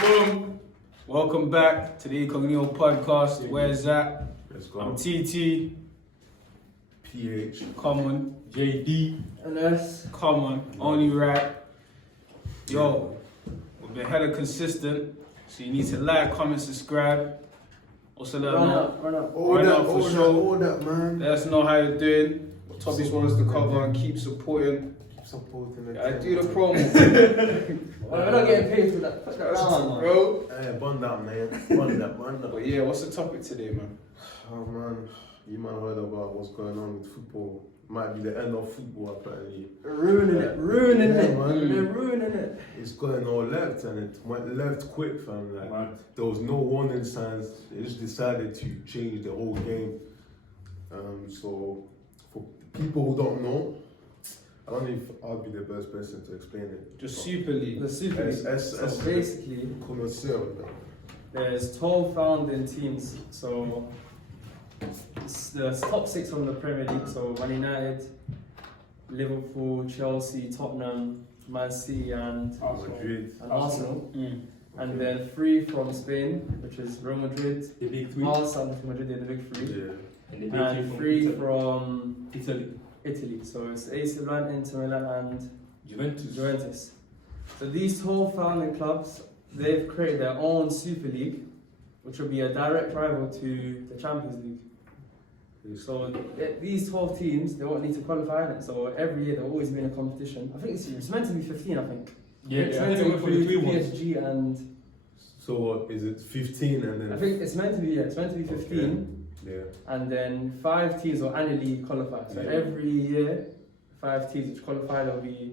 Boom. Welcome back to the Incognito podcast. Where's that? Let's go. I'm TT. PH. Come on. JD. And us. Come on. Only right. Yo, we've been hella consistent. So you need to like, comment, subscribe. Also let us know. Run up. All that, man. Let us know how you're doing. What topics want us to cover and keep supporting. Keep supporting it. I do the promo. We're not getting paid for that. Put that around, man. Bro. Hey, bun that, man. Bun that. But yeah, what's the topic today, man? Oh, man. You might have heard about what's going on with football. Might be the end of football, apparently. Ruining it. Yeah, Man. They're ruining it. It's going all left, and it went left quick, fam. Like, there was no warning signs. They just decided to change the whole game. So, for people who don't know, I don't know if I'll be the best person to explain it. Just Super League. The Super League. So basically, there's 12 founding teams. So it's the top 6 from the Premier League. So Man United, Liverpool, Chelsea, Tottenham, Man City, and Arsenal. And then 3 from Spain, which is Real Madrid, The big 3. Barca, and Madrid, they're the big 3. Yeah. And 3 from Italy. So it's AC Milan, Inter Milan, and Juventus. So these 12 founding clubs, they've created their own Super League, which will be a direct rival to the Champions League. So these 12 teams, they won't need to qualify in it. So every year there'll always be in a competition. I think it's meant to be 15, I think. Yeah, it's I meant think to it went for the 3 include ones. PSG and... So what, is it 15 and then... I think it's meant to be 15. Yeah. And then 5 teams will annually qualify. So every year, 5 teams which qualify will be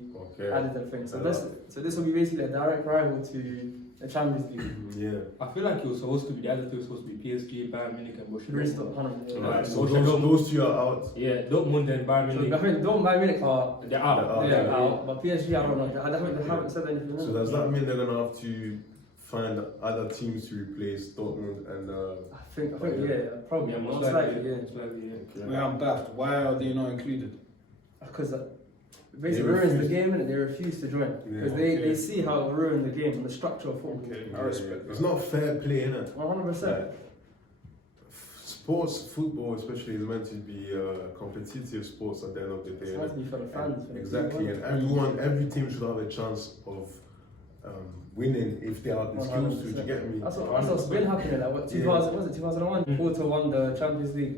added to the thing. So this will be basically a direct rival to the Champions League. Yeah. I feel like it was supposed to be, the other 2 were supposed to be PSG, Bayern Munich and Bristol, Barcelona. 100%. Right. So those 2 are out. Yeah, Dortmund and Bayern So, Munich. I think Bayern Munich are They're out. they're out, but PSG I don't know. I don't they haven't said anything. So does that mean they're gonna have to find other teams to replace Dortmund and I think probably Yeah, most likely. Where I'm baffed. Why are they not included? Because basically ruins the game and they refuse to join because they see how it ruined the game and the structure of football. I respect It's not fair play, innit? 100%. Football especially is meant to be competitive sports at the end of the day. It's meant to be for the fans. Exactly, and every team should have a chance of winning if they are the skills to. You get me? That's what's been happening. Like what 2000 was it 2001? Porto won the Champions League.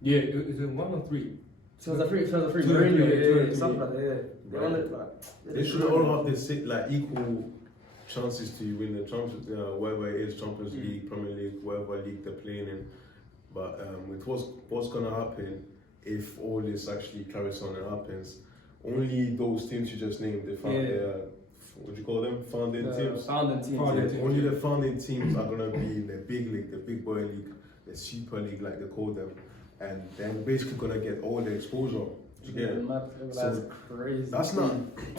Yeah, is it 1 or 3? 2003. Two, Mourinho, yeah, something like that. They won it. They should all have this equal chances to win the Champions, whatever it is, Champions League, Premier League, whatever league they're playing in. But with what's gonna happen if all this actually carries on and happens, only those teams you just named, what do you call them? Founding teams. Founding teams. Only the founding teams are gonna be in the big league, the big boy league, the Super League, like they call them, and they're basically gonna get all the exposure. That's crazy. That's not.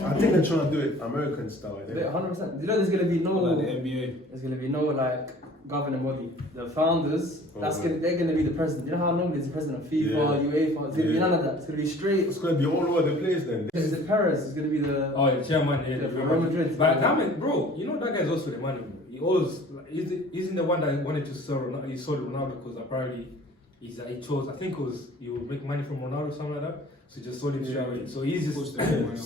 I think they're trying to do it American style. 100%. You know, there's gonna be no. Like the NBA. There's gonna be no governing body. The founders, they're gonna be the president. You know how normally it's the president of FIFA, UEFA. It's gonna be none of that. It's gonna be straight. It's gonna be all over the place then. Is it Perez? It's gonna be the chairman. Real Madrid. But bro, you know that guy's also the money. He always isn't the one that wanted to sell Ronaldo. He sold Ronaldo because apparently he chose. I think it was you would make money from Ronaldo or something like that. So he just sold him straight away. So he's just.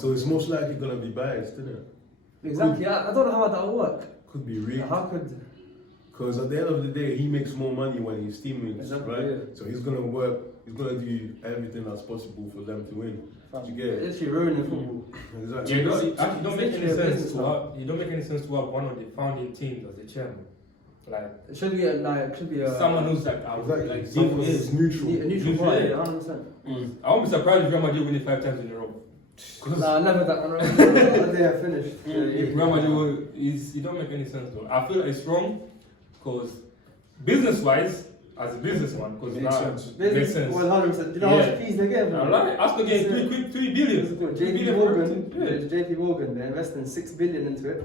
So it's most likely gonna be biased, isn't it? Exactly. I don't know how that will work. Could be rigged. How could? Because at the end of the day, he makes more money when his teammates, right? Yeah. So he's gonna work. He's gonna do everything that's possible for them to win. You get it? It's ruining football. Exactly. Yeah, it don't make any sense to have. You don't make any sense to have one of the founding teams as the chairman. Like it should be someone who's like someone who's neutral. A neutral party, 100%. I won't be surprised if Real Madrid win it 5 times in a row. Nah, never that. They are finished. If Real Madrid it don't make any sense though. I feel like it's wrong because business-wise, as a businessman, because makes sense. Makes sense. Well, 100%. Do you know how much fees they get? Like, Arsenal getting 3 billion. JP Morgan, they're investing $6 billion into it.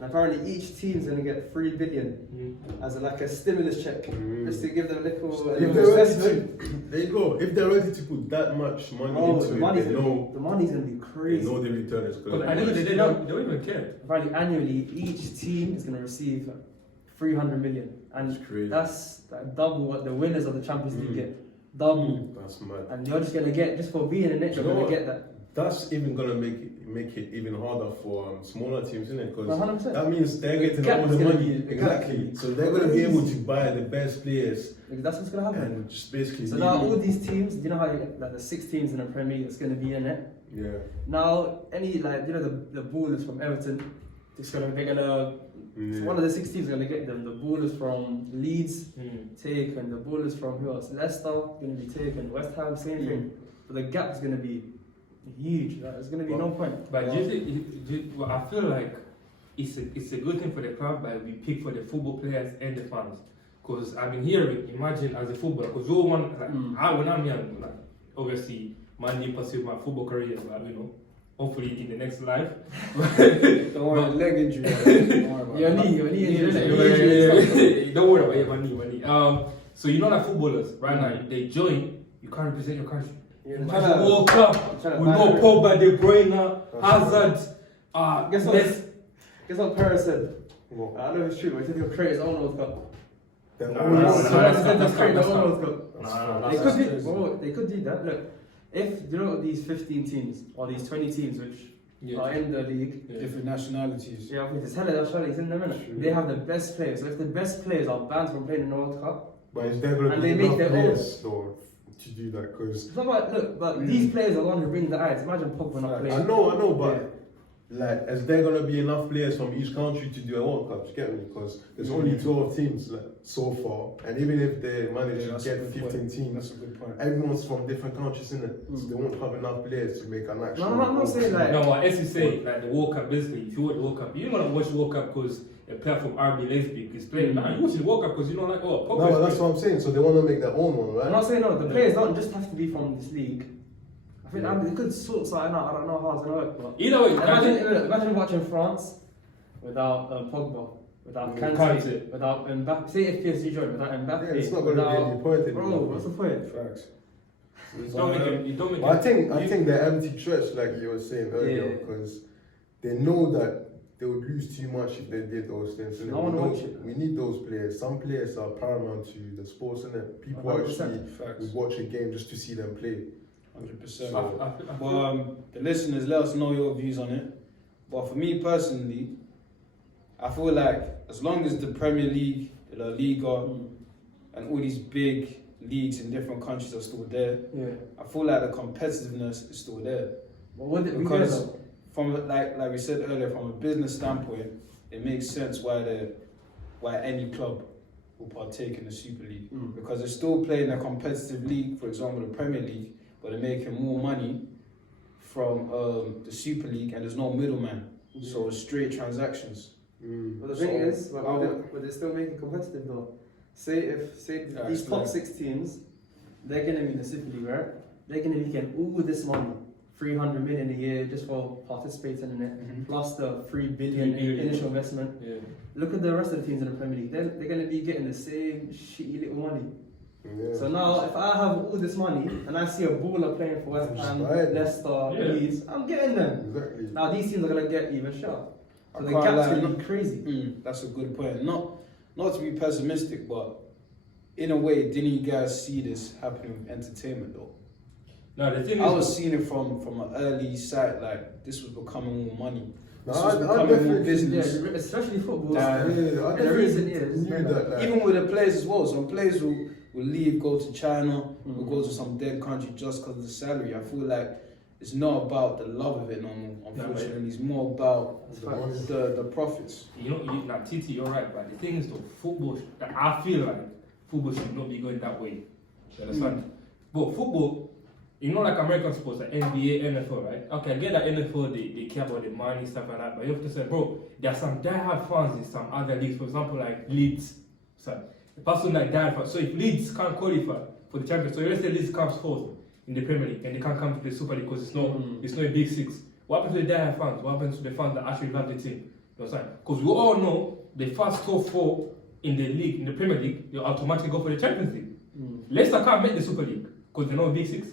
And apparently each team's going to get 3 billion as like a stimulus check, just to give them a little If they're ready investment. to, there you go. If they're ready to put that much money Oh, into it, they know the money's going to be they crazy. know the return is Because good. I know they don't even care. Apparently annually each team is going to receive 300 million, and It's crazy. that's like double what the winners of the Champions League get. Double. That's mad. And you're just going to get, just for being in it, you're You know going to what? get that. That's even gonna make it even harder for smaller teams, isn't it? Because 100%. that means they're getting gap all is the gonna money. be- the Exactly. gap is So they're gonna be able to crazy. buy the best players That's what's going to happen. and just basically. So leave now it. all these teams, you know how like the 6 teams in the Premier League that's going to be in it. Yeah. Now any like the ballers from Everton, they're gonna Yeah. one of the 6 teams are gonna get them. The ballers from Leeds taken, the ballers from who else? Leicester gonna be taken. West Ham same thing. But the gap is gonna be huge. Like, there's gonna be no point. But do you think, well, I feel like it's a good thing for the club, but we pick for the football players and the fans. Because I've been hearing, imagine as a footballer, because you're one, like, when I'm young, like, obviously, my need to pursue my football career, but you know, hopefully in the next life. Don't worry, leg injury. Don't worry about Your that. knee injury. Yeah. Don't worry about my knee. So you know that footballers, right now, they join, you can't represent your country. You're Imagine trying to- World Cup trying to with no ban Pogba, De Bruyne, That's Hazard, Guess what? Messi. Guess what Perez said? Well, I don't know if it's true, but he said he'll create his own World Cup. they're No, always- no, So no, Perez that's said not- he'll create that's their own not- World Cup. No, They that's could do, crazy. bro, they could do that. Look, if you know these 15 teams or these 20 teams which are in the league, Different nationalities. yeah, there's hella nationalities in them, innit? True. They have the best players. So if the best players are banned from playing in the World Cup, But is there gonna And be they make enough their players though to do that? Because it's not about look, but these players are the ones who bring the eyes. Imagine Pogba not I playing. I know, but like, is there gonna be enough players from each country to do a World Cup? Do you get me? Because there's only 12 teams like, so far, and even if they manage to that's a get good 15 point. teams, That's a good point. everyone's from different countries, innit? So they won't have enough players to make an actual. No, I'm not saying like. No, what as you say, like the World Cup, basically, if you watch the World Cup, you're gonna watch the World Cup because a player from RB Leipzig is playing. Nah, you watch the World Cup because you don't like, oh, No, Pogba but is that's playing. what I'm saying. So they want to make their own one, I'm right? not saying no. The players don't just have to be from this league. I think they could sort something out. I don't know how it's gonna work, but Either way, imagine watching France without Pogba, without Yeah, Kante, without Mbappe. Say if PSG joined without Yeah, Mbappe, it's not going to be without any point bro. anymore. What's the point? Facts. you don't make it. You don't make But it. I think they're empty threats, like you were saying earlier, Yeah. because they know that they would lose too much if they did those things. No one watch it. We need those players. Some players are paramount to the sports, innit? People 100%. actually Facts. would watch a game just to see them play. 100%. I Well, the listeners, let us know your views on it. But for me personally, I feel like as long as the Premier League, the La Liga, and all these big leagues in different countries are still there, Yeah. I feel like the competitiveness is still there. But what did we Because get? from like we said earlier, from a business standpoint, it makes sense why any club will partake in the Super League, because they're still playing a competitive league, for example, the Premier League, but they're making more money from the Super League, and there's no middleman, so it's straight transactions. But the So, thing is, I would- but they're still making competitive though. Say Yeah, these it's top like- 6 teams, they're gonna be in the Super League, right? They're gonna be getting all this money, 300 million a year just for participating in it, Mhm. plus the 3 billion 3 billion. initial investment. Yeah. Look at the rest of the teams in the Premier League. They're gonna be getting the same shitty little money. Yeah. So now, if I have all this money and I see a baller playing for West Just Ham, buy it. Leicester, Yeah. Leeds, I'm getting them. Exactly. Now these teams are gonna get even sharp. I So the can't gap's lie, gonna be crazy. That's a good point. Not to be pessimistic, but in a way, didn't you guys see this happening with entertainment though? No, the thing I is, was seeing it from an early side, like this was becoming more money. No, This was I becoming more definitely- business. Yeah, especially football. Yeah. I in the definitely recent years. knew that. Like, Even with the players as well. Some players will leave, go to China, will Mm. go to some dead country just because of the salary. I feel like it's not about the love of it no more, unfortunately. It's more about That's the facts. money. the profits. you know, like Titi, you're right, but the thing is, though, football. That I feel like football should not be going that way. You understand? But football, you know, like American sports, like NBA, NFL, right? Okay, I get that NFL, they care about the money, stuff like that, but you have to say, bro, there are some die-hard fans in some other leagues, for example, like Leeds. So, a person like die-hard fan. So if Leeds can't qualify for the Champions, so let's say Leeds comes fourth in the Premier League and they can't come to the Super League because it's not a big 6. What happens to the die-hard fans? What happens to the fans that actually love the team? You understand? Because we all know the first top 4 in the league, in the Premier League, you automatically go for the Champions League. Leicester can't make the Super League because they're not Big 6. You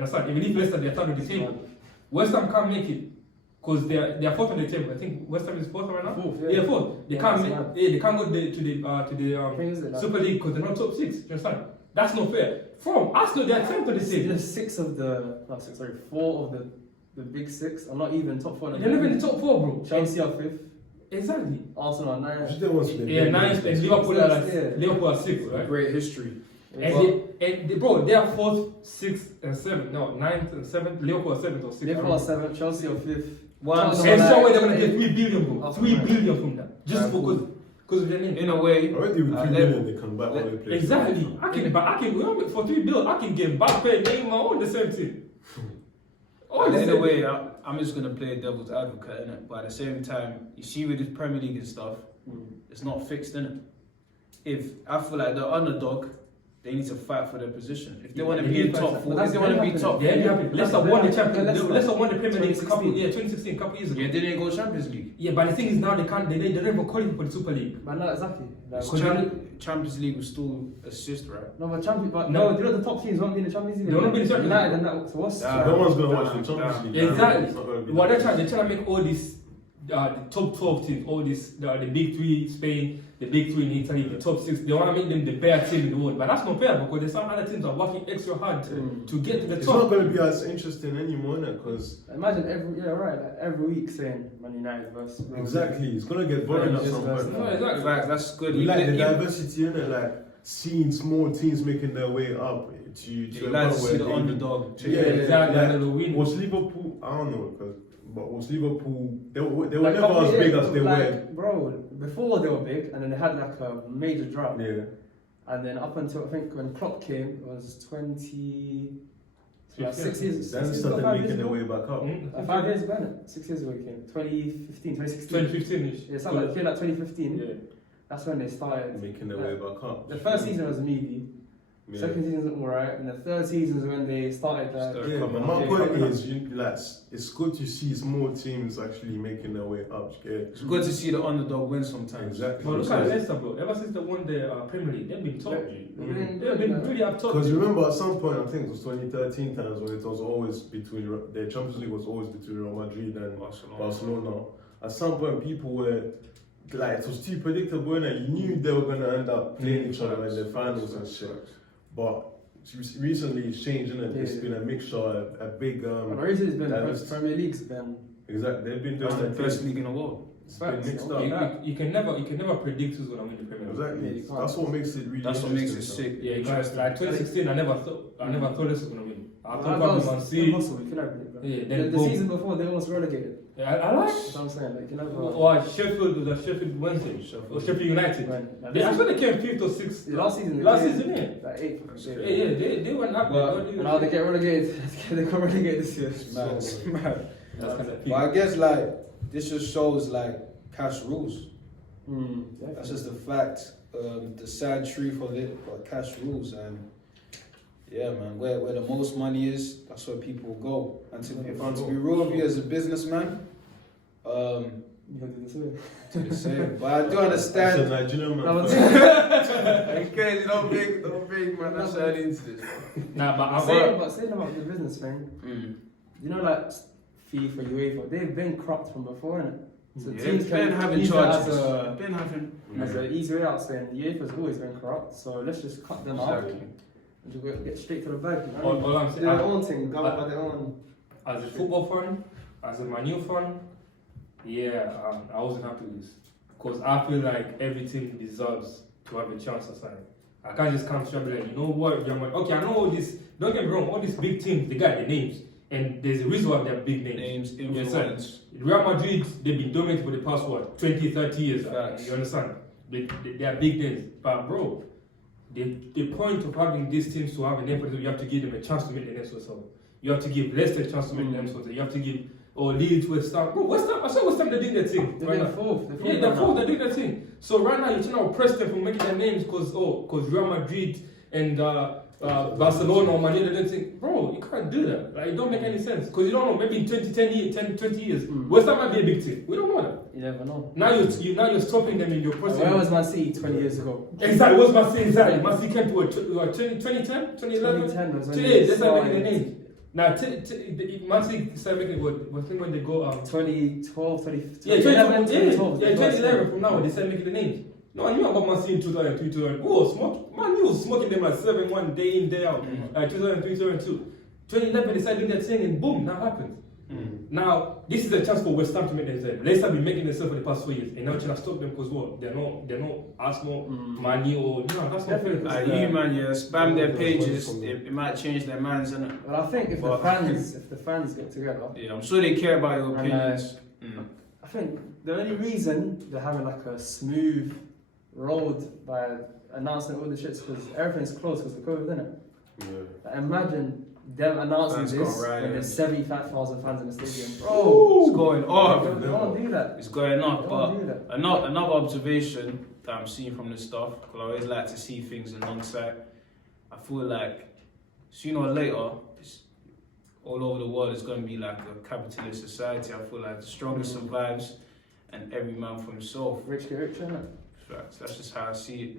understand? Even if Leicester they're third of the table, West Ham can't make it because they're fourth on the table. I think West Ham is fourth right now. Fourth, yeah, fourth. They can't make. Sam. Yeah, they can't go to the Super League because they're not top 6. You understand? That's not fair. From Arsenal, they're 10th on the table. There's 4 of the big 6 are not even top 4. They're not even in the top 4, bro. Chelsea are 5th. Exactly. Arsenal are 9th. Just don't want to be Yeah, 9th and Liverpool are Yeah. Liverpool are 6th, right? Great history. Bro, they are 4th, 6th, and 7th. No, 9th and 7th. Liverpool are 7th or 6th. Liverpool are 7th. Chelsea are 5th. And Tottenham somewhere are they're gonna 8th. get 3 billion, bro. 3 billion from that. Just because of their name. In a way, Already with 3 million, they come back all the place. Exactly. For 3 billion, I can get Mbappe, Neymar, all the same thing. All the in a same. way, I'm just gonna play devil's advocate, innit? But at the same time, you see with this Premier League and stuff, it's not fixed, innit? If I feel like the underdog, they need to fight for their position. If they want to be in top 4, if they want to be top 4, They're happy. Leicester won the Champions. Leicester won the Premier League 2016. couple years ago. yeah, they didn't go Champions League. Yeah, but the thing is now they don't even qualify for the Super League. But no, exactly. Like, Champions League was still assist, right? no, but Champions, but No. no, you know the top teams won't be in the Champions League. They won't be in the Champions United and that. So what's No one's going to watch the Champions League. Exactly. It's not gonna be Well, that. they're trying to make all these the top 12 teams, all these the big 3 Spain, the big 3 in Italy, the top 6. They want to make them the best team in the world, but that's not fair because there's some other teams that are working extra hard to get to the It's top. not going to be as interesting anymore, because Imagine every week saying Man United versus Real exactly, it's going to get boring at some point. No, exactly. Fact, that's good. We Even like the if- diversity in it, like seeing small teams making their way up to you a like to point see where the they- underdog. Yeah, exactly. like, And the win. was Liverpool? I don't know, but was Liverpool? They were Like, never as big as they were. Bro, before they were big, and then they had like a major drop. Yeah, And then up until I think when Klopp came, it was 20. Like 6 years. then they 6 years started ago, 5 making years their ago? way back up. Like 5 years ago, innit? 6 years ago he came. 2015, 2016. 2015-ish. Yeah, something like, I feel like 2015. Yeah. That's when they started. Making their way back up. The first season was meaty. Yeah. Second season was alright, and the third season is when they started. Yeah, but my point is, it's good to see small teams actually making their way up. Yeah. It's good to see the underdog win sometimes. Exactly. But look at Leicester, bro. Ever since they won the Premier League, they've been top. They've been really up top. Because remember, at some point, I think it was 2013 times when it was always between the Champions League was always between Real Madrid and Barcelona. At some point, people were like, it was too predictable, and you knew they were going to end up playing each other in the finals and shit. But recently it's changed, and it's been a mixture, a big But the reason it's been the diversity. Premier League's been. Exactly, they've been That's doing the their best thing. league in the world. It's been mixed up. You can never predict who's gonna win the Premier League. Exactly, you can't. that's what makes it really. That's what makes it interesting. sick. Yeah, guys, like 2016, I never thought this was gonna win. I thought That probably was Man City. impossible. You can never predict that. Yeah, The then boom. season before they almost relegated. Yeah, I like. That's what I'm saying. Like, you can never. Or Sheffield Wednesday or Sheffield United. Right. They actually came 5th or 6th. Last season. Last season, yeah. Like 8th. Yeah, they went up. But Now they get relegated. They got relegated this year. It's mad. That's kind of But I guess like this just shows like cash rules. That's just the fact. The sad truth of it, but cash rules, and yeah, man, where the most money is, that's where people go. And if I'm to be real with you as a businessman, You can do the same. to the same. But I do That's a understand. Nigerian No, man. In case you don't think, man, that's how into this. Nah, but Saying about the business thing, you know, like FIFA, UEFA, they've been corrupt from before, innit? So Yeah, teams been can having use charges. that Been having. as an easy way out, saying UEFA's always been corrupt, so let's just cut them out Exactly. and just get straight to the bag. You know? all I'm Do saying, their own thing, go by their own. as a football fan, as a Man U fan, yeah, I wasn't happy with this. Because I feel like every team deserves to have a chance at something. I can't just come straight and be like, you know what, okay, I know all this, don't get me wrong, all these big teams, they got their names. And there's a reason why they're big names. Influence. Real Madrid, they've been dominant for the past, 20, 30 years. Facts. You understand? They are big names. But bro, the point of having these teams to have a name for them, you have to give them a chance to make the names for themselves. You have to give Leicester a chance to make the names for them. You have to give Leeds, West Ham. Bro, West Ham, I saw West Ham, they're doing their thing. They're right doing now. fourth. Yeah, they're fourth, they're doing their thing. So right now, you're trying to oppress them from making their names because Real Madrid and Barcelona or Man United, thing. Bro, you can't do that. Like, it don't make any sense. Because you don't know, maybe in 20 years, West Ham might be a big team. We don't know that. You never know. Now you're stopping them in your process. Where was Man City 20 years ago? Exactly, what's Man City? Exactly. Man City came to what, 2010, 2011? 2010 was when They started making the names. Now, Man City started making what? I think when they go 2012, 2011 from now, they started making the names. No, I knew about Man City in 2002, 2000. Oh, Man U was smoking them like 7-1 day in, day out. 2003, 2002. 2011, they started doing that thing and boom, that happened. Now, this is a chance for West Ham to make themselves. Leicester have been making themselves for the past 4 years. And now trying to stop them because what? They're not Arsenal, Man U, or no, that's not fair. You man, spam their pages, it might change their minds, innit? Well, I think if the fans get together, yeah, I'm sure they care about your opinions. I think the only reason they're having like a smooth road by announcing all the shits because everything's closed because of COVID, isn't it? Yeah. Like, imagine them announcing Fans this got riot. when there's 75,000 fans in the stadium. It's going They off. don't do that. It's going off. They But don't do that. another observation that I'm seeing from this stuff, because I always like to see things alongside. I feel like sooner or later, all over the world, it's going to be like a capitalist society. I feel like the strongest survives, and every man for himself. Rich get rich, innit? Facts. That's just how I see it.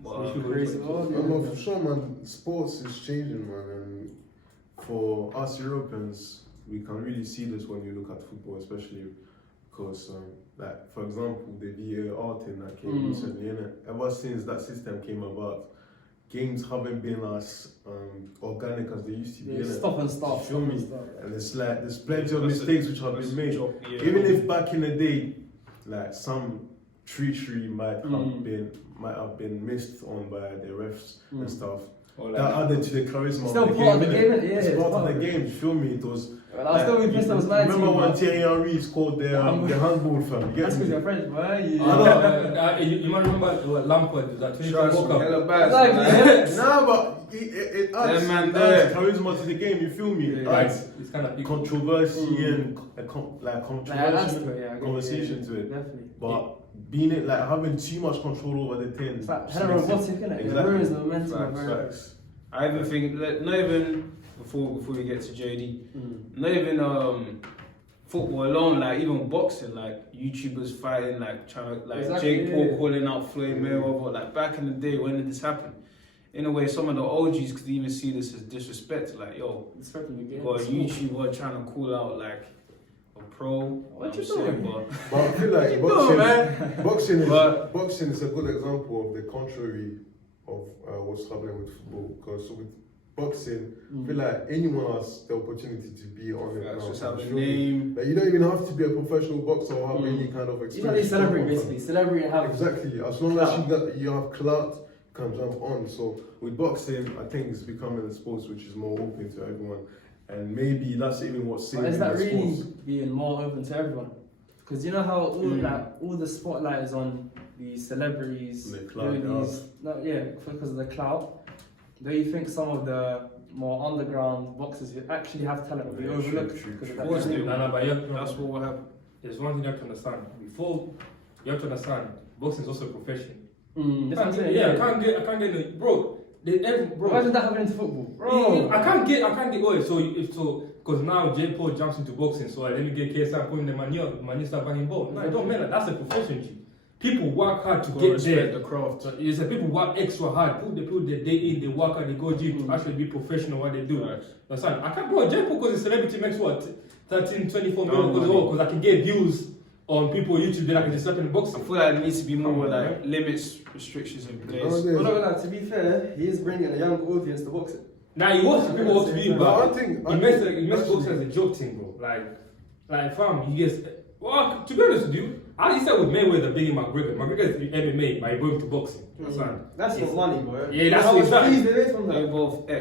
But, Crazy world, I'm for sure, man. Sports is changing, man, and for us Europeans, we can really see this when you look at football, especially because, like for example, the VAR thing that came recently, innit? Ever since that system came about, games haven't been as organic as they used to be. Yeah, stop and start. Feel me? And it's like there's plenty of mistakes which have been made. Yeah. Even if back in the day, like some treachery might have been missed on by the refs and stuff. Like that added to the charisma Still of the part game. of the game, yeah. It's part of the game. You feel me? It was. Well, I was still be pissed. I was 19. Remember when Thierry Henry scored the handball, fam? You get That's because me? you're French, man. You might remember what Lampard, that 2010 Trust World me, Cup. hella bad. Nah, but it adds, Yeah, man, it adds charisma to the game. You feel me? It adds It's kind of controversy and Conversation conversation to it. Definitely. But being it like having too much control over the thing. It's like hella robotic, innit? It Exactly. ruins the momentum of Facts, everything. Facts. I even think, not even before we get to JD, not even football alone, like even boxing, like YouTubers fighting, like trying to, like Exactly, Jake Paul calling out Floyd Mayweather, like back in the day, when did this happen? In a way, some of the OGs could even see this as disrespect, like yo, It's fucking the you game. got a YouTuber trying to call out like a pro. What you saying, doing? But I feel like But- boxing is a good example of the contrary of what's happening with football. Because with boxing, I feel like anyone has the opportunity to be on it. That's now. just have a Surely. name. Like, you don't even have to be a professional boxer or have any kind of You experience. know, they celebrate to jump on. basically. Celebrity and have. Exactly. As long as you have clout, you can jump on. So with boxing, I think it's becoming a sport which is more open to everyone. And maybe that's even what's But saving is that the really sports. being more open to everyone? Because you know how all the spotlight is on these celebrities, The clout, because of the clout. Do you think some of the more underground boxers who actually have talent will be Yeah, overlooked true, because true. of Of course that? they will. No, but That's what will happen. there's one thing you have to understand. Before, you have to understand, boxing is also a profession. That's what I'm saying. I can't get the bro. Bro, Imagine that happening to football, bro. I can't get away. Because now Jake Paul jumps into boxing, so let me get KSI and put in the money start banging ball. No, it don't matter. That's a profession. G. People work hard to get there. The craft. So it's people work extra hard. Put the day in, they work hard, they go gym to actually be professional what they do. Right. Understand? I can't bro. Jake Paul because a celebrity makes what 13, 24 No million money. because I can get views on people on YouTube. Then I can just step in the I boxing. feel like there needs to be more like limits, restrictions in place. To be fair, he is bringing a young audience to boxing. Now he wants people want to be, but I he makes boxing as a joke thing, bro. Like fam, he gets. Well, to be honest with you, I said with Mayweather beating McGregor. McGregor is MMA, but he going to boxing. Understand? That's Yes. for money, boy. Yeah, that's what exactly. Please away from They that. both. I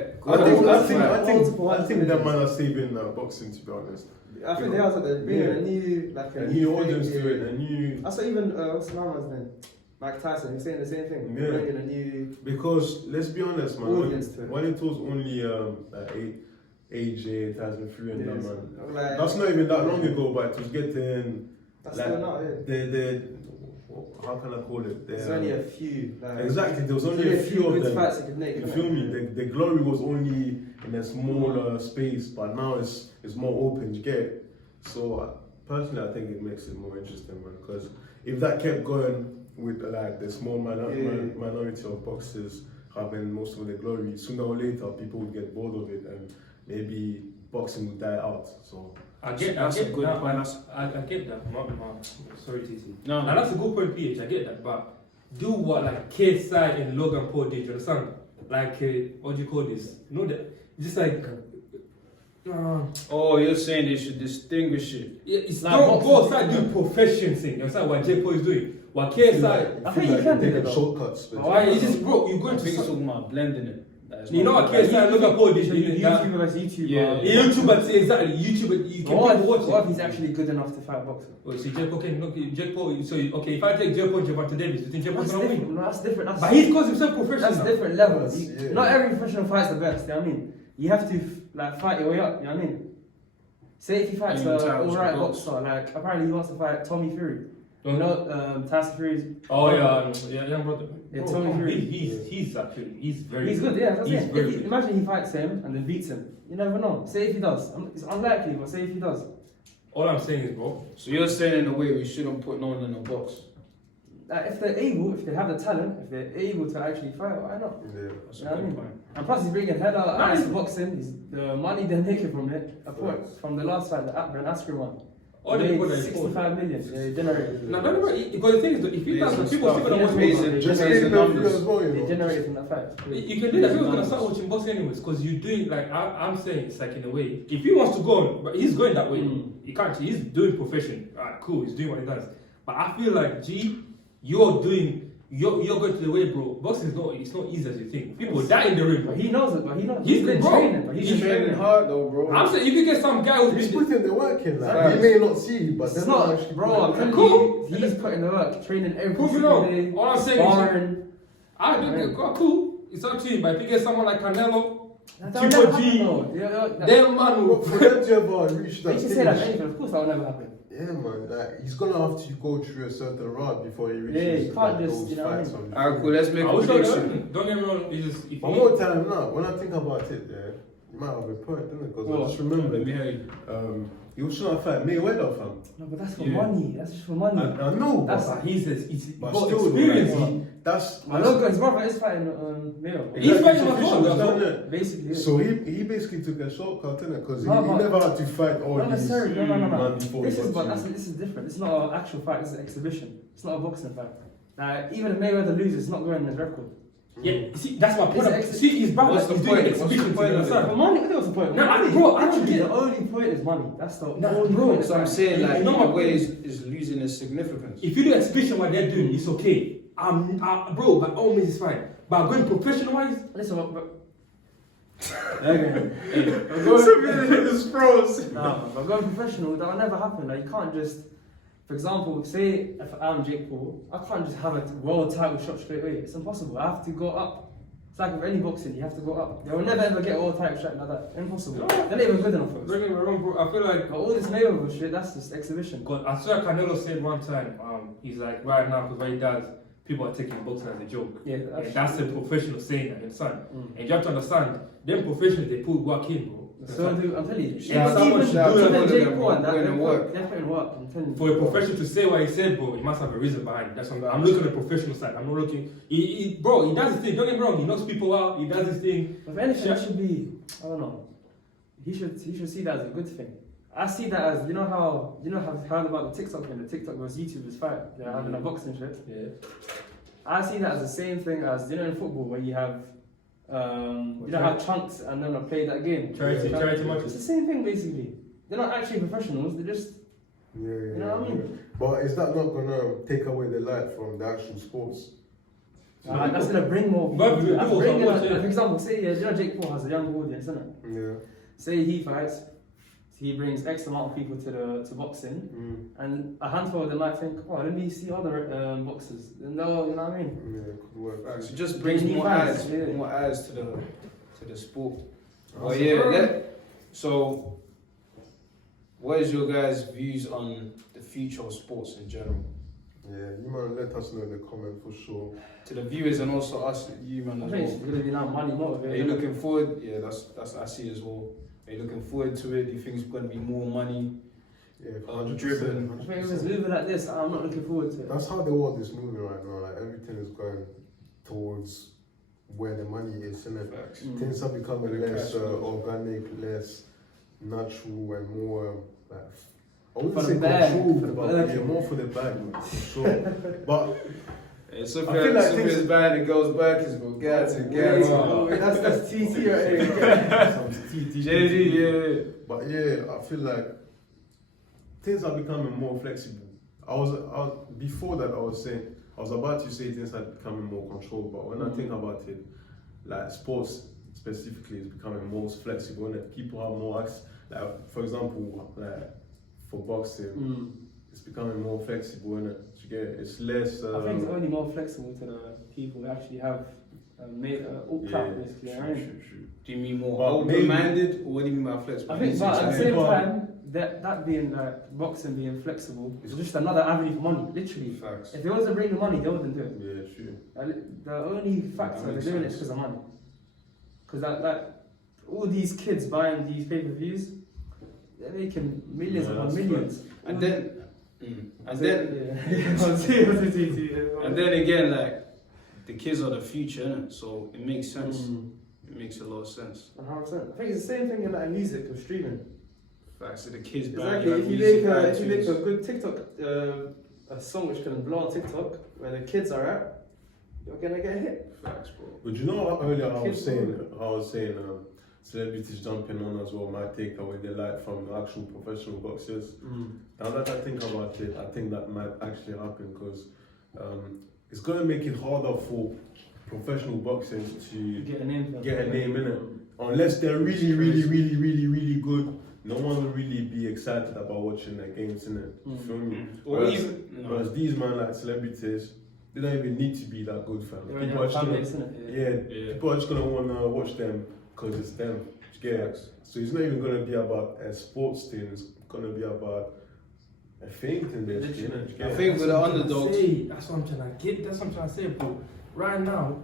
think that man are saving boxing, to be honest. I think they are bringing a new, like A new audience to it, a new. That's what even what's the man's name? Mike Tyson. He's saying the same thing. Yeah. Bringing a new Because let's be honest, man. audience to it. When it was only AJ, Tyson Fury, and that man. Like, That's not even that long ago, but it was getting that's like, still not it. the how can I call it? There's only a few. Exactly, there was only a few of good them. fights you could make. You feel me? The glory was only in a smaller space, but now it's more open. You get it? So personally, I think it makes it more interesting, man. Because if that kept going with like the small minority of boxers having most of the glory, sooner or later people would get bored of it, and maybe boxing would die out. So I get That's a good point. I get that. Sorry, TC. No, Now that's a good point, PH. I get that, but do what like KSI and Logan Paul did. You understand? Like what do you call this? You know that just like. Oh, you're saying they should distinguish it. Yeah, it's Like not boxing. go start doing profession thing. You understand what Jake Paul is doing? What KSI? I think you can do taking that. shortcuts. but- Why? It's just bro. You're I going to. think it's talking about blending it. That is You know not- what KSI and Logan Paul did? YouTube versus YouTube. Yeah. YouTube, but exactly YouTube. You can What watch if it. he's actually good enough to fight a boxer? Oh, so Jake Paul can look. Jake Paul. So okay, if I take Jake Paul and Gervonta Davis, you think Jake Paul's That's gonna win? different. No, that's different. That's, But he's calls himself professional. that's different levels. That's- yeah. Not every professional fights the best. You know what I mean? You have to like fight your way up. You know what I mean? Say if he fights Yeah, an titles, alright belts. boxer, like apparently he wants to fight Tommy Fury. Don't You know, Tyson Fury's. Oh yeah, young brother. Yeah, Bro, Tommy Fury. He's actually very. He's good, yeah. That's He's it. very If he, good. imagine he fights him and then beats him. You never know. Say if he does. It's unlikely, but say if he does. All I'm saying is, bro. So you're saying in a way we shouldn't put no one in a box. Like if they're able, if they have the talent, if they're able to actually fight, why not? Yeah. That's You a know what I good mean? point. And plus he's bringing hell out Nice. of boxing. The money they're making from it, of course, from the last fight, the Ben Askren one. All They the people made that he fought. 65 million. They generated. Now, don't worry, because the thing is, that if he does, the people still gonna watch Amazing. boxing. Just Amazing getting numbers. as well, you They know. generated from that fight. You can do that. People gonna start watching boxing anyways, because you're doing like I'm saying. It's like in a way, if he wants to go on, but he's going that way. He can't. He's doing profession. Alright, cool. He's doing what he does. But I feel like you're doing. You're going to the way, bro. Boxing is not. It's not easy as you think. People die in the ring, bro. But he knows it. But he knows. He's been bro. training. But He's been training hard though, bro. I'm saying if you get some guy who's He's been. putting the work in. Like, Facts. you may not see, but It's they're not, actually bro. putting I'm the telling work Cool. you, he's putting the work, training every Prove it single on. day. All I'm saying is, Sparring. I think cool. It's up to you. But if you get someone like Canelo, That'll Triple never G. happen, though. Yeah, then man will. For them to ever reach They that should say that stage, anything. Of course, that will never happen. yeah, man, like he's gonna have to go through a certain route before he reaches Yeah, you can't like, just, those you know what I fights. mean? on- Alright, cool. Let's make I a wish I prediction. don't get me wrong. It's just if One more time now, when I think about it, yeah, you might have a point, didn't it? Because I What? just remember, Let me hear you. he was trying to fight Mayweather, fam. No, but that's for Yeah. money. That's just for money. I know, That's but, he says it's but got still, experience. like, that's My Logan's brother is fighting Mayo. He's fighting so my Fisher father, was so- done it. Basically. So he basically took a shortcut, didn't it? Because he No, but- never had to fight all Not these necessarily. No. man before This he is, got but to- this is different. It's not an actual fight. It's an exhibition. It's not a boxing fight. Even if Mayweather loses, it's not going on his record. Yeah, see, that's my point. It's See, his brother What's the is doing point? exhibition. What's the point of it? Son. For money, what's the point? No, Money. bro, I don't Literally, get the only point is money. That's the Nah, only bro, point. So I'm saying like You know in my a way point. is losing its significance. If you do exhibition what they're doing, it's okay. Bro, by all means, it's fine. But going professional wise, Listen, okay. It's froze. Nah, but going professional, that will never happen. Like, you can't just, for example, say if I'm Jake Paul, I can't just have a world title shot straight away. It's impossible. I have to go up. It's like with any boxing, you have to go up. They will never ever get a world title shot like that. Impossible. They're not even good enough for don't it. get me wrong, bro. I feel like But all this Mayweather shit, that's just exhibition. God, I saw Canelo said one time, he's like right now because what he does, people are taking boxing as a joke. Yeah, And that's a professional saying that, you understand? Mm. And you have to understand, them professionals they put work in, bro. So do I'm telling you. Yeah, even someone should do it even for Jake them, Paul and that, put in they're the work. they're putting work. I'm telling you. For a professional to say what he said, bro, he must have a reason behind it. That's what I'm looking at the professional side. I'm not looking. Bro, he does his thing. Don't get me wrong. He knocks people out. He does his thing. If anything, that should be, I don't know. He should see that as a good thing. I see that as how about the TikTok thing, the TikTok versus YouTubers fight. They're having a boxing shit. Yeah. I see that as the same thing as in football where you have have chunks and then I play that game. Charity It's matches. the same thing basically. They're not actually professionals. They're just Yeah, you know what I mean. But is that not gonna take away the light from the actual sports? That's gonna bring more. But That's people bringing, watch it. for example, say Jake Paul has a younger audience, isn't it? Yeah. Say he fights, he brings X amount of people to boxing. And a handful of them might think, oh, let me see other boxers. And they'll, you know what I mean? Yeah, could work. Right, so just brings Bring new more fans, eyes, yeah. more eyes to the sport. Oh Awesome. yeah, so what is your guys' views on the future of sports in general? Yeah, you man, let us know in the comment for sure. To the viewers and also us, you man I as think it's well. going to be now money Are motivated. you looking forward? Yeah, that's I see as well. Are you looking forward to it? Do you think it's going to be more money? Yeah, Driven. I think if it's moving like this, I'm not looking forward to it. That's how the world is moving right now. Like everything is going towards where the money is, isn't it? Facts. Things are becoming Where the less cash goes. organic, less natural, and more like I wouldn't For say the bag, controlled, for the but bag. yeah, more for the bag, for sure. But It's so I feel like it's things- bad and goes back is go get to get That's TT right here. some JD, yeah. But yeah, I feel like things are becoming more flexible. I was before that I was about to say things are becoming more controlled, but when I think about it, like sports specifically is becoming more flexible, and people have more access. Like for example, like for boxing, it's becoming more flexible, and it's less. I think it's only more flexible to the people who actually have made all crap basically. Right? True. Do you mean more But maybe- open-minded, or what do you mean by flexible? I think, but at the Yeah. same time, that being like boxing being flexible is just another avenue for money. Literally, Facts. if it wasn't bringing money, they wouldn't do it. Yeah, true. The only factor they're makes doing it is sense. because of money. Because that all these kids buying these pay-per-views, they're making millions Yeah, upon that's millions. And then, and then again, like the kids are the future, innit? So it makes sense. It makes a lot of sense. 100%. I think it's the same thing in like music or streaming. Facts. So the kids Exactly. If you make a good TikTok, a song which can blow on TikTok, where the kids are at, you're gonna get hit. Facts, bro. But you know what earlier I Kids was saying celebrities jumping on as well might take away the light from the actual professional boxers. Now that I think about it, I think that might actually happen because it's going to make it harder for professional boxers to Get a name. in it. Unless they're really good, no one will really be excited about watching their games in it. You feel me? Or even Whereas these man like celebrities, they don't even need to be that good, fam. People are just gonna, people are just gonna wanna watch them because it's them. You get it? So it's not even gonna be about a sports thing. It's gonna be about a fame thing, basically. innit? You get I it? think with the underdogs, That's what I'm trying to get. That's what I'm trying to say, bro. Right now,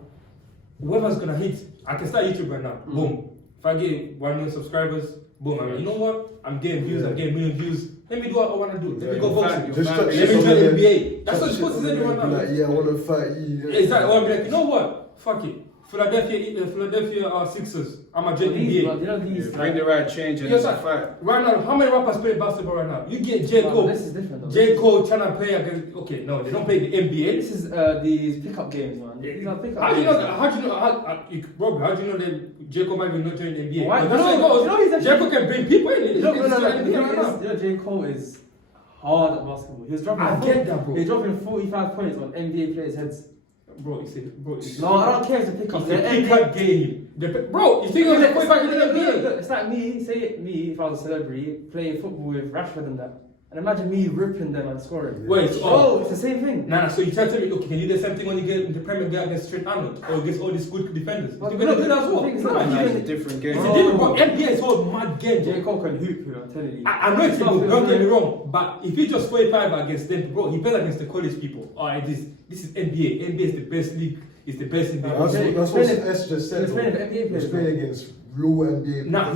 whoever's gonna hit, I can start YouTube right now. Boom. If I get 1 million subscribers, boom. I'm like, you know what? I'm getting views. I'm getting million views. Let me do what I want to do. Let me go boxing. Just Let me touch join something the NBA. That's what touch sports is something anyway and right be now. like, yeah, I wanna fight you. Exactly. Or I'll be like, you know what? Fuck it. Philadelphia Sixers. I'm a join NBA. bring the right change and Yes, it's a sir. fight. Right now, how many rappers play basketball right now? You get J. Cole. This is different though. J. Cole trying to play against. Okay, no, they don't play the NBA. This is these pickup games, man. These are pickup How do you games. know? How do you know? Bro, how do you know that J. Cole might be not joining the NBA? Why? That's No, how it goes. you know he's actually- J. Cole can bring people in. You know, He can do the anything thing right now. is, you know, J. Cole is hard at basketball. He was dropping. I get that, bro. He's dropping 45 points on NBA players' heads. Bro, it's No, I don't care if it's a pickup. It's a pickup game. Bro, you think of the point back in the NBA? Look, it's like me. Say me if I was a celebrity playing football with Rashford and that, and imagine me ripping them and scoring. Wait, Oh, it's the same thing. Nah, so you try to tell me, look, can you do the same thing when you get in the Premier League against Trent Arnold or against all these good defenders? But You're gonna look, do that as the well. thing is, Nah, look, man. It's a different game. It's a different, bro. NBA is all mad game, J. bro. Cole can hoop, you know, I'm telling you. I know it's good, don't get me wrong, but if he just 45 against them, bro, he plays against the college people. Alright, this is NBA. NBA is the best league. It's the best in the That's world. what S just said. He's playing though. for NBA players, He's playing against real NBA. Nah,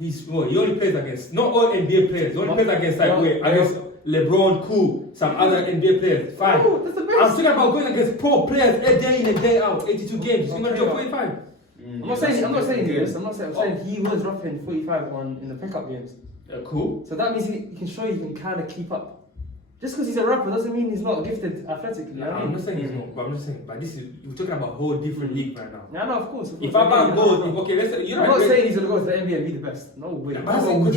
he's well, he only plays against not all NBA players. He only plays against against LeBron, some other NBA players. Fine. Oh, that's the best. I'm talking about going against pro players day in and day out, 82 games. He's gonna drop 45. I'm not saying this. I'm saying he was dropping 45 in the pickup games. Cool. So that means he can show you can kind of keep up. Just because he's a rapper doesn't mean he's not gifted athletically. Nah, I'm not saying he's not, but I'm just saying, but this is we're talking about a whole different league right now. Yeah, no, of course. If Abba goes, okay, let's say I'm not saying he's gonna go to the NBA and be the best. No way. Yeah, But would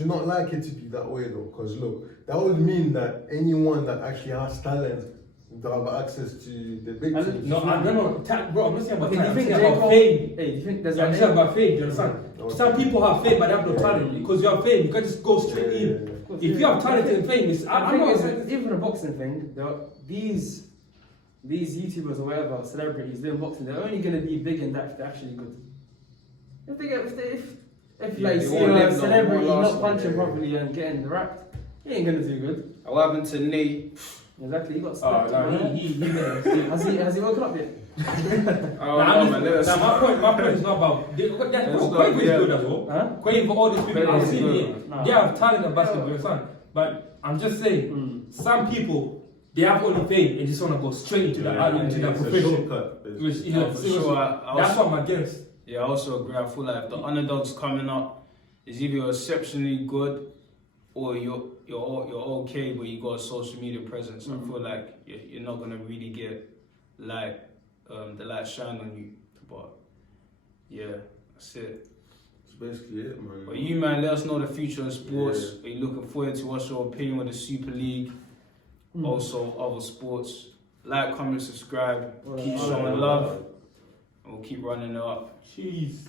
you not like it to be that way though? Because look, that would mean that anyone that actually has talent would have access to the big teams. No, bro, I'm not saying about Okay, talent. do you I'm think saying J. about Cole? fame. Hey, do you think there's I'm saying about fame. Do you understand? Okay. Some people have fame, but they have no talent. Because you have fame, you can't just go straight in. If you have talent and fame, it's I'm not saying. even a boxing thing. These YouTubers or whatever celebrities doing boxing, they're only gonna be big in that if they're actually good. If like they see won't a live long, celebrity won't last not long, punching yeah. properly and getting wrapped, he ain't gonna do good. What happened to Nate? Exactly, he got Oh, stepped no, on. he made a mistake. Has he woken up yet? Oh, Nah, no, man, let us- my point is not about. Quavo is good as well. Huh? Quavo for all these people Quavo I've is seen good, here, man. Nah. they have talent in basketball, son. But I'm just saying, some people they have only fame and just wanna go straight into that It's a profession. shortcut, basically. Which Yeah, for sure. that's what I'm against. Yeah, I also agree. I feel like if the underdogs coming up is either you're exceptionally good or you're okay, but you got a social media presence. I feel like you're not gonna really get like the light shine on you. But yeah, that's it. That's basically it, man. But you, man, let us know the future of sports. Are you looking forward to what's your opinion with the Super League? Also other sports. Like, comment, subscribe, keep showing love, and we'll keep running it up. Jeez.